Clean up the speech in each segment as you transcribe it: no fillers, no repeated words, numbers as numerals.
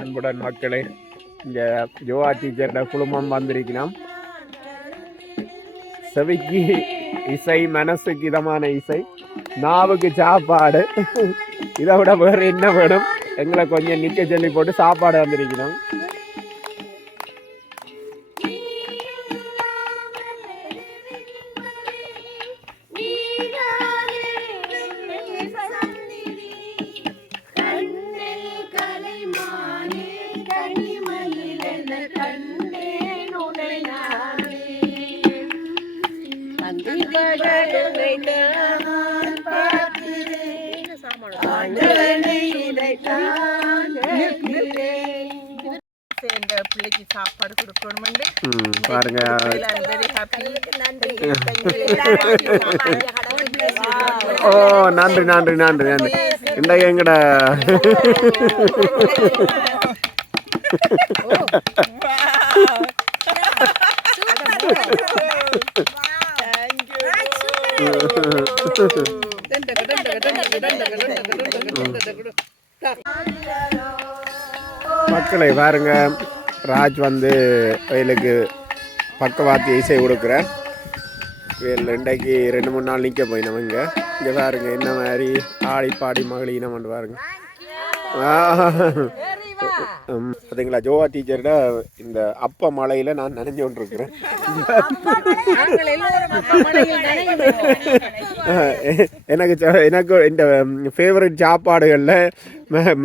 அன்புடன் மக்களே, இங்க யோகா டீச்சரோட குழுமம் வந்திருக்கணும். செவிக்கு இசை, மனசுக்கு இதமான இசை, நாவுக்கு சாப்பாடு. இதை விட வேற என்ன வேணும்? எங்களை கொஞ்சம் நிக்க சொல்லி போட்டு சாப்பாடு வந்திருக்கணும். பிள்ளைக்கு சாப்பாடு கொடுக்கணும் பாருங்க. ஓ நன்றி நன்றி நன்றி நன்றி. இந்த எங்கட மக்களை பாருங்க, ராஜ் வந்து வயலுக்கு பக்கவாத்திய இசை கொடுக்குறேன். இன்றைக்கு 2-3 நாள் நிற்க போய் நம்ம இங்கே பாருங்க என்ன மாதிரி ஆடி பாடி மகளினம் வந்து பாருங்க. பார்த்தீங்களா, ஜோவா டீச்சரோட இந்த அப்ப மழையில் நான் நனைஞ்சு கொண்டிருக்கிறேன். எனக்கு இந்த ஃபேவரட் சாப்பாடுகளில்,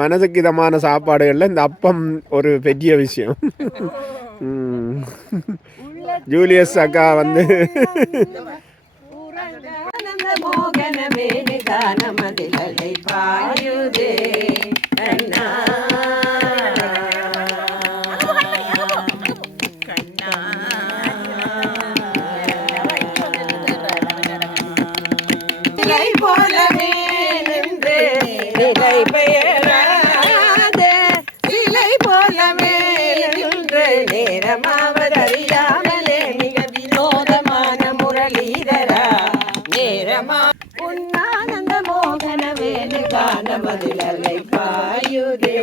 மனதுக்கு இதமான சாப்பாடுகளில் இந்த அப்பம் ஒரு பெரிய விஷயம். ஜூலியஸ் அக்கா வந்து நேரமாவதறியாமலே மிக வினோதமான முரளிதரா நேரமா உன்னானந்த மோகன வேணு காண மதிலை பாயுதே.